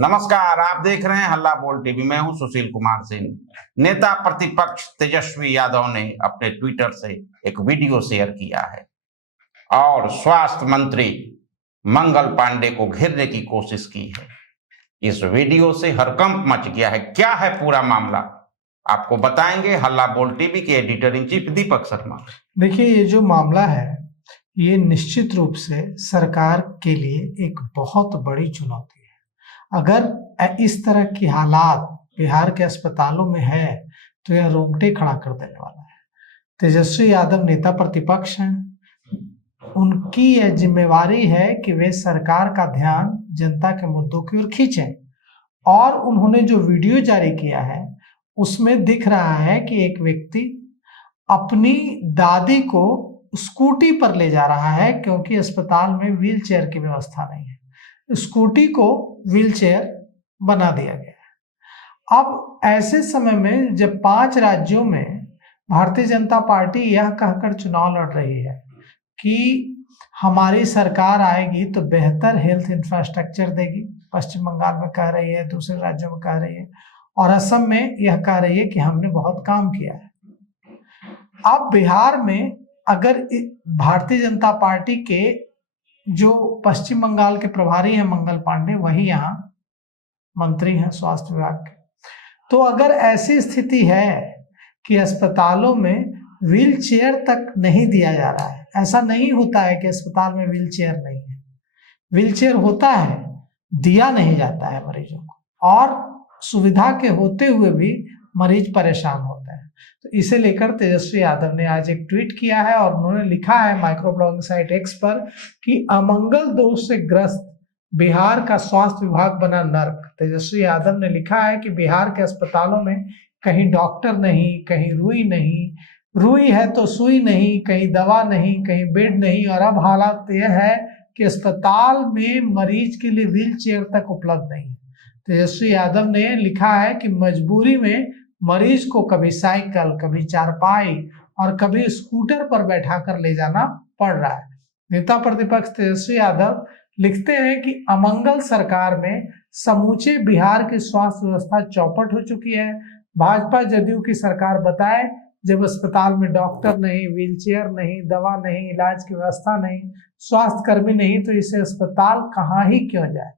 नमस्कार, आप देख रहे हैं हल्ला बोल टीवी। मैं हूं सुशील कुमार सिंह। नेता प्रतिपक्ष तेजस्वी यादव ने अपने ट्विटर से एक वीडियो शेयर किया है और स्वास्थ्य मंत्री मंगल पांडे को घेरने की कोशिश की है। इस वीडियो से हड़कंप मच गया है। क्या है पूरा मामला, आपको बताएंगे हल्ला बोल टीवी के editor in chief Deepak Sharma. देखिए, ये जो मामला है ये निश्चित रूप से सरकार के लिए एक बहुत बड़ी चुनौती है। अगर इस तरह की हालात बिहार के अस्पतालों में है तो यह रोंगटे खड़ा कर देने वाला है। तेजस्वी यादव नेता प्रतिपक्ष हैं, उनकी यह जिम्मेवारी है कि वे सरकार का ध्यान जनता के मुद्दों की ओर खींचें। और उन्होंने जो वीडियो जारी किया है उसमें दिख रहा है कि एक व्यक्ति अपनी दादी को स्कूटी पर ले जा रहा है, क्योंकि अस्पताल में व्हील चेयर की व्यवस्था नहीं है। स्कूटी को व्हील चेयर बना दिया गया है। अब ऐसे समय में जब 5 राज्यों में भारतीय जनता पार्टी यह कहकर चुनाव लड़ रही है कि हमारी सरकार आएगी तो बेहतर हेल्थ इंफ्रास्ट्रक्चर देगी, पश्चिम बंगाल में कह रही है, दूसरे राज्यों में कह रही है, और असम में यह कह रही है कि हमने बहुत काम किया है। अब बिहार में अगर भारतीय जनता पार्टी के जो पश्चिम बंगाल के प्रभारी हैं मंगल पांडे, वही यहाँ मंत्री हैं स्वास्थ्य विभाग के, तो अगर ऐसी स्थिति है कि अस्पतालों में व्हील चेयर तक नहीं दिया जा रहा है, ऐसा नहीं होता है कि अस्पताल में व्हील चेयर नहीं है, व्हील चेयर होता है, दिया नहीं जाता है मरीजों को, और सुविधा के होते हुए भी मरीज परेशान होते हैं। तो इसे लेकर तेजस्वी यादव ने आज एक ट्वीट किया है और उन्होंने लिखा है माइक्रो ब्लॉगिंग साइट एक्स पर कि अमंगल दोष से ग्रस्त बिहार का स्वास्थ्य विभाग बना नर्क। तेजस्वी यादव ने लिखा है कि बिहार के अस्पतालों में कहीं डॉक्टर नहीं, कहीं रुई नहीं, रुई है तो सुई नहीं, कहीं दवा नहीं, कहीं बेड नहीं, और अब हालात यह है कि अस्पताल में मरीज के लिए व्हील चेयर तक उपलब्ध नहीं है। तेजस्वी यादव ने लिखा है कि मजबूरी में मरीज को कभी साइकिल, कभी चारपाई और कभी स्कूटर पर बैठाकर ले जाना पड़ रहा है। नेता प्रतिपक्ष तेजस्वी यादव लिखते हैं कि अमंगल सरकार में समूचे बिहार की स्वास्थ्य व्यवस्था चौपट हो चुकी है। भाजपा जदयू की सरकार बताए जब अस्पताल में डॉक्टर नहीं, व्हीलचेयर नहीं, दवा नहीं, इलाज की व्यवस्था नहीं, स्वास्थ्य कर्मी नहीं, तो इसे अस्पताल कहाँ ही क्यों जाए।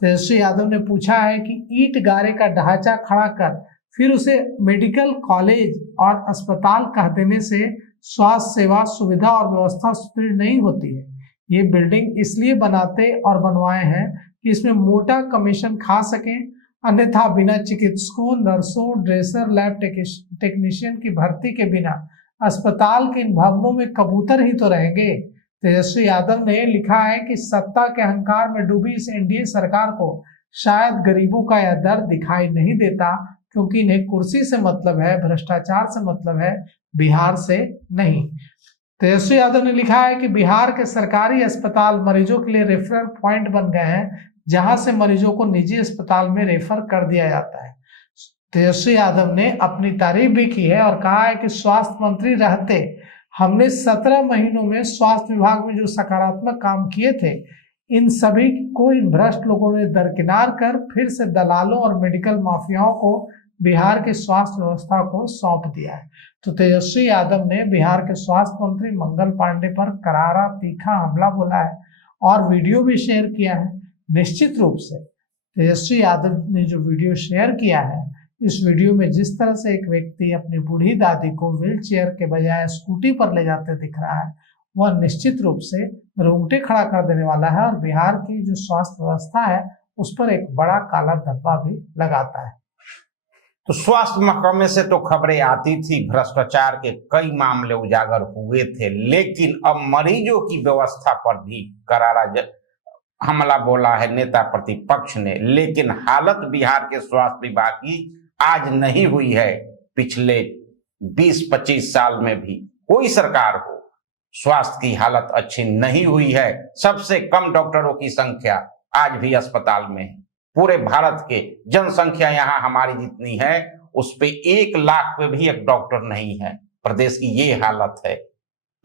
तेजस्वी यादव ने पूछा है कि ईंट गारे का ढांचा खड़ा कर फिर उसे मेडिकल कॉलेज और अस्पताल कह देने से स्वास्थ्य सेवा, सुविधा और व्यवस्था सुदृढ़ नहीं होती है। ये बिल्डिंग इसलिए बनाते और बनवाए हैं कि इसमें मोटा कमीशन खा सकें, अन्यथा बिना चिकित्सकों, नर्सों, ड्रेसर, लैब टेक्नीशियन की भर्ती के बिना अस्पताल के इन भवनों में कबूतर ही तो रहेंगे। तेजस्वी यादव ने लिखा है कि सत्ता के अहंकार में डूबी इस एनडीए सरकार को शायद गरीबों का यह दर्द दिखाई नहीं देता, क्योंकि इन्हें कुर्सी से मतलब है, भ्रष्टाचार से मतलब है, बिहार से नहीं। तेजस्वी यादव ने लिखा है कि बिहार के सरकारी अस्पताल मरीजों के लिए रेफरल पॉइंट बन गए हैं, जहां से मरीजों को निजी अस्पताल में रेफर कर दिया जाता है। तेजस्वी यादव ने अपनी तारीफ भी की है और कहा है कि स्वास्थ्य मंत्री रहते हमने 17 महीनों में स्वास्थ्य विभाग में जो सकारात्मक काम किए थे, इन सभी को इन भ्रष्ट लोगों ने दरकिनार कर फिर से दलालों और मेडिकल माफियाओं को बिहार के स्वास्थ्य व्यवस्था को सौंप दिया है। तो तेजस्वी यादव ने बिहार के स्वास्थ्य मंत्री मंगल पांडे पर करारा तीखा हमला बोला है और वीडियो भी शेयर किया है। निश्चित रूप से तेजस्वी यादव ने जो वीडियो शेयर किया है, इस वीडियो में जिस तरह से एक व्यक्ति अपनी बूढ़ी दादी को व्हील चेयर के बजाय स्कूटी पर ले जाते दिख रहा है, वह निश्चित रूप से रोंगटे खड़ा कर देने वाला है और बिहार की जो स्वास्थ्य व्यवस्था है उस पर एक बड़ा काला धब्बा भी लगाता है। तो स्वास्थ्य महकमे से तो खबरें आती थी, भ्रष्टाचार के कई मामले उजागर हुए थे, लेकिन अब मरीजों की व्यवस्था पर भी करारा हमला बोला है नेता प्रतिपक्ष ने। लेकिन हालत बिहार के स्वास्थ्य विभाग की आज नहीं हुई है। पिछले 20-25 साल में भी कोई सरकार हो, स्वास्थ्य की हालत अच्छी नहीं हुई है। सबसे कम डॉक्टरों की संख्या आज भी अस्पताल में है। पूरे भारत के जनसंख्या यहाँ हमारी जितनी है, उस पे 1 लाख पे भी एक डॉक्टर नहीं है। प्रदेश की ये हालत है।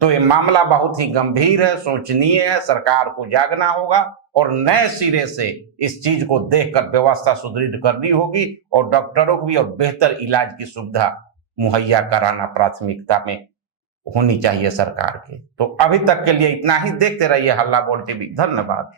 तो ये मामला बहुत ही गंभीर है, सोचनीय है। सरकार को जागना होगा और नए सिरे से इस चीज को देखकर व्यवस्था सुदृढ़ करनी होगी और डॉक्टरों को भी और बेहतर इलाज की सुविधा मुहैया कराना प्राथमिकता में होनी चाहिए सरकार के। तो अभी तक के लिए इतना ही। देखते रहिए हल्ला बोल टीवी। धन्यवाद।